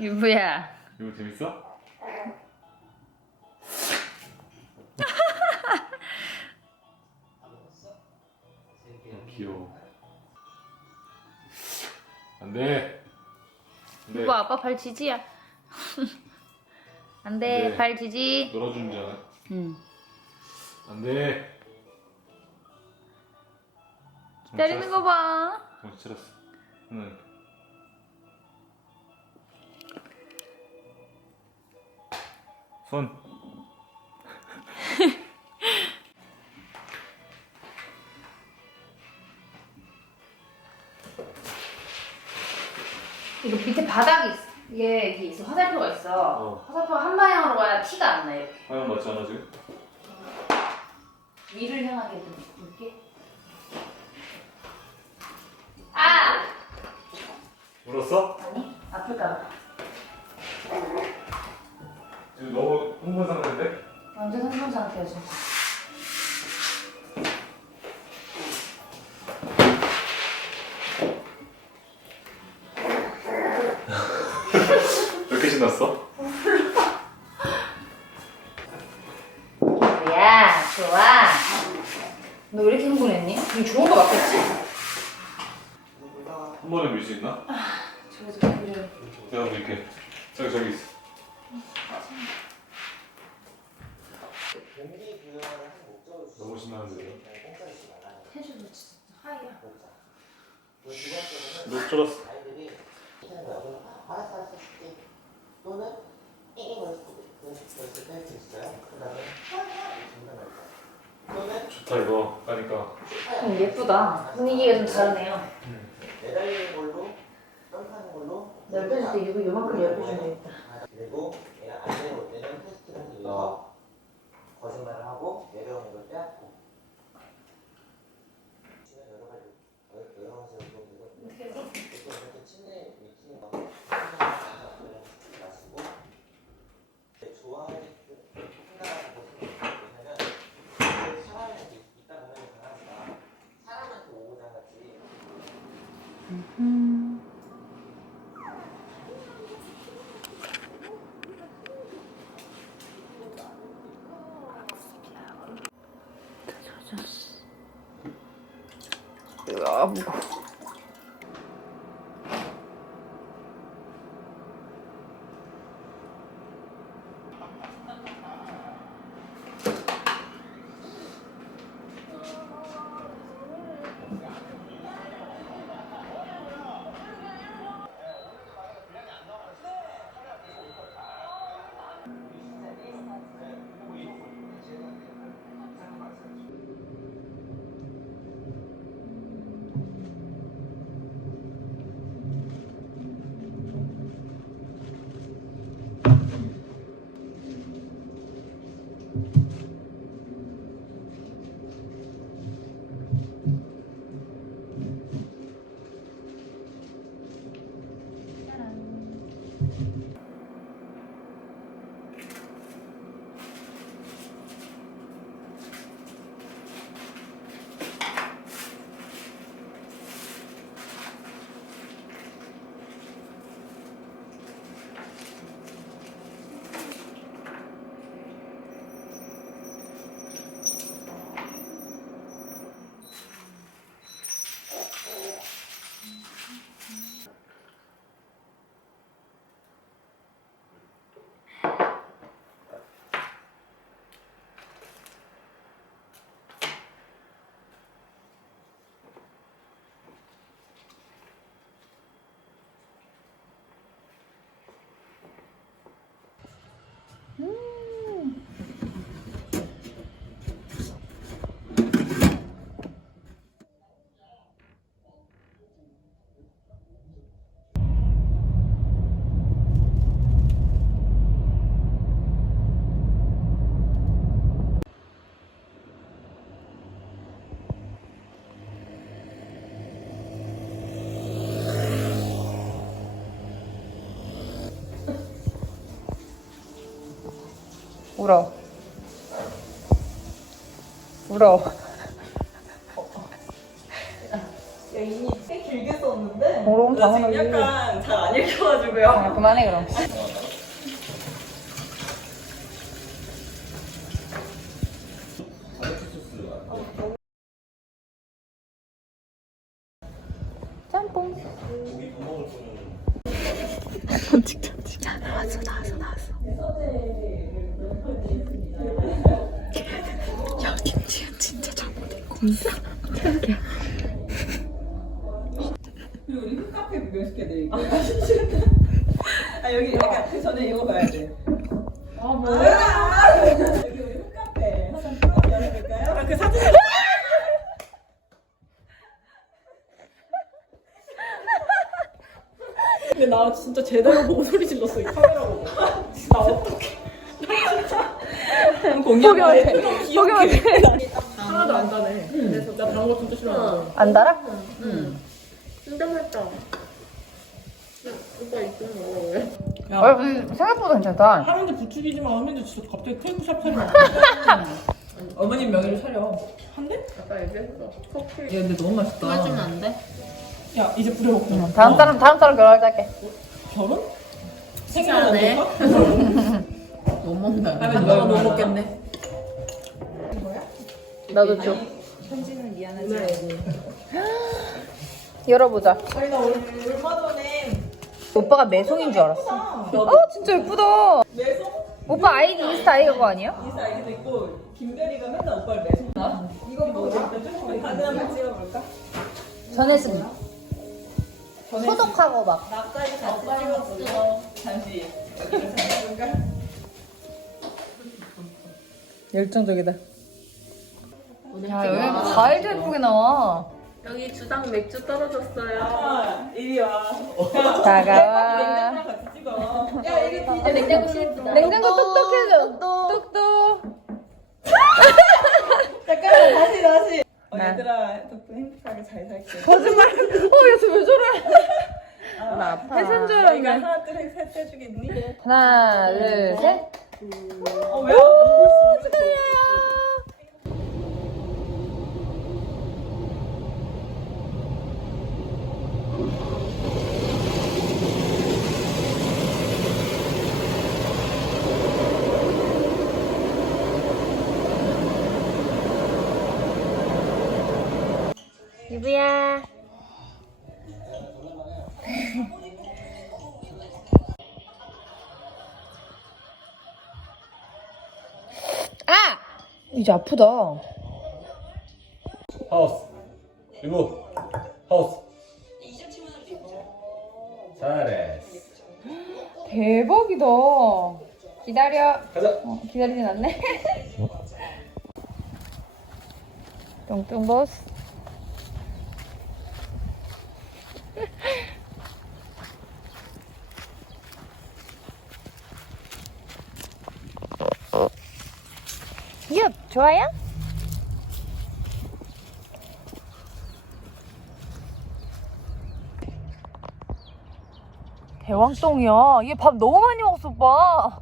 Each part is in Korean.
유부야. 이거 재밌어? 어, 귀여워. 안 돼. 안 돼. 유부 아빠 발 지지야. 안 돼, 네. 발 지지. 놀아주는 줄 알아? 응. 안 돼. 기다리는 거 봐. 정신 차렸어. 응. 손. 이거 밑에 바닥이 있어. 이게 이게 있어. 화살표가 있어. 어. 화살표가 한 방향으로 가야 티가 안 나. 이렇게. 화면 맞지 않아 지금? 위를 향하게 이렇게. 아! 울었어? 아니 아플까 봐. 흥분 상태인데? 완전 흥분 상태야 지금. 왜 이렇게 신났어? 텐션도 진짜 하이야. 알았어 알았어 줄게. 그 다음에 거야. 또는 좋다 이거. 가니까. 음, 예쁘다. 분위기가 좀 다르네요. 매달리는 걸로 점프하는 걸로 넓혀줄 때 이거 요만큼 넓혀주면 되겠다. 그리고 얘가 안 내려올 때는 테스트를 위해서 거짓말을 하고 내려오는 걸 빼앗고 지금 여러 가지 여러 여러 가지 방법이고 어떻게 하지? 보통 이렇게 침대 미팅 막 마시고 좋아하는 생각하는 모습이 뭐냐면 사람이 있다 보면 강아지가 사람한테 오고자 하지 아 무거워. 울어. 울어. 야, 이미 꽤 길게 썼는데. 그럼 나 지금 당연하지. 약간 잘안 읽혀가지고요. 아, 그만해 그럼. 짬뽕. 찍자 찍자 나왔어 나왔어 거 있어. 그리고 흑카페 구경시켜드릴게요. 아, 여기 약간 그 전에 이거 봐야 돼. 아, 뭐야? 여기 흑카페. 한번 쭉 열어볼까요? 아, 그 사진. 근데 나 진짜 제대로 보고 소리 질렀어, 이 카메라 보고. 나 어떡해. 공연 포기하지. 하나도 안 다네. 그래서 나 단거 진짜 싫어하는 안 달아? 진짜 맛있다. 오빠 이쁜 거 왜? 어, 음, 생각보다 괜찮다. 하는데 부추기지만 하는데 진짜 갑자기 태그샵 차리면 어머님 명의로 차려 한대? 아까 얘기했어. 야 근데 너무 맛있다 안 돼? 야 이제 부려먹자 다음 달은 다음 달은 결혼할 때 할게. 결혼? 생일날 안 해. 못 먹는다. 하면 너가 못 먹겠네 나도 줘. 열어보자. 아니 나 얼마 전에 오빠가 매송인 줄 알았어. 어 진짜 예쁘다. 매송 오빠 아이디 인스타 이거 아니야? 인스타 아이디도 있고 김별이가 맨날 오빠를 매송. 이거 조금 다들 한번 찍어볼까? 전해습니다. 소독하고 막. 나까지 같이 찍었어. 잠시 여기를 잡아볼까? 열정적이다. 야 여기 과일도 예쁘게 나와. 여기 주당 맥주 떨어졌어요. 아, 이리 와. 다가와. 같이 찍어. 야 이게 뒤에 냉장고 실프다. 냉장고 똑똑해져. 똑똑. 잠깐만 다시 다시. 어, 네. 얘들아 덕분 행복하게 잘 살게. 거짓말. 어 얘서 왜 저래? 나 아파. 해산 줄 알았네. 알았네. 하나 둘셋 해주겠니? 하나 둘 셋. 어 왜? 안 축하해요. 유부야. 아! 이제 아프다. 하우스. 이거 하우스. 잘했어. 대박이다. 기다려. 가자. 어, 기다리진 않네. 뿅뿅 버스. 좋아요? 대왕똥이야. 얘 밥 너무 많이 먹었어, 오빠.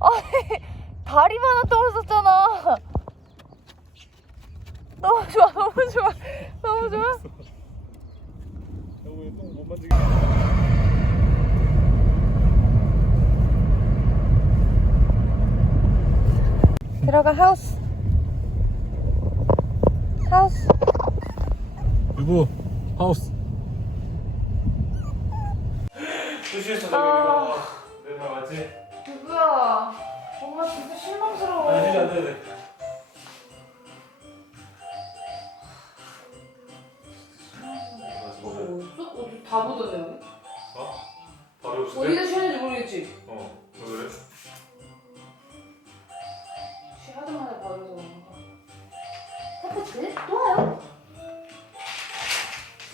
아니, 다리만 하나 떨어졌잖아. 너무 좋아, 너무 좋아, 너무 좋아. 너무 똥못. 들어가 하우스. 하우스. 유부 하우스. 수시에서 저기 내가 맞지? 누구야? 엄마 진짜 실망스러워. 아니 주지 안 돼. 어디 다 묻었네. 어? 바로 없을 때? 어디다 쉬었는지 모르겠지. 어. 왜 그래? 택배 또 와요?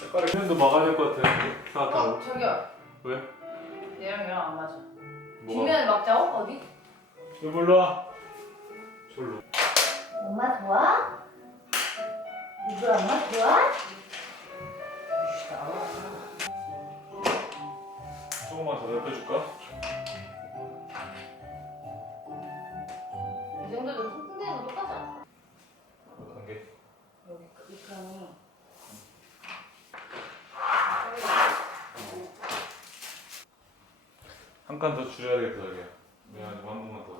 색깔을 핸도 막아야 될 것 같아. 생각하고. 어, 저기요. 왜? 얘랑 얘랑 안 맞아. 뭐가? 뒷면에 막자고? 어디? 올라 와. 졸로. 엄마 좋아? 누구 엄마 좋아? 조금만 더 넓혀줄까? 한 칸 더 줄여야겠다 자기야 미안해 한 번만 더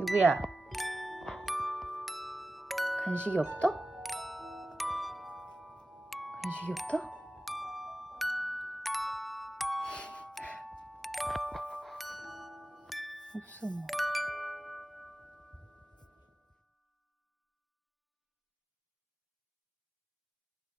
유부야 간식이 없다? 간식이 없다? 없어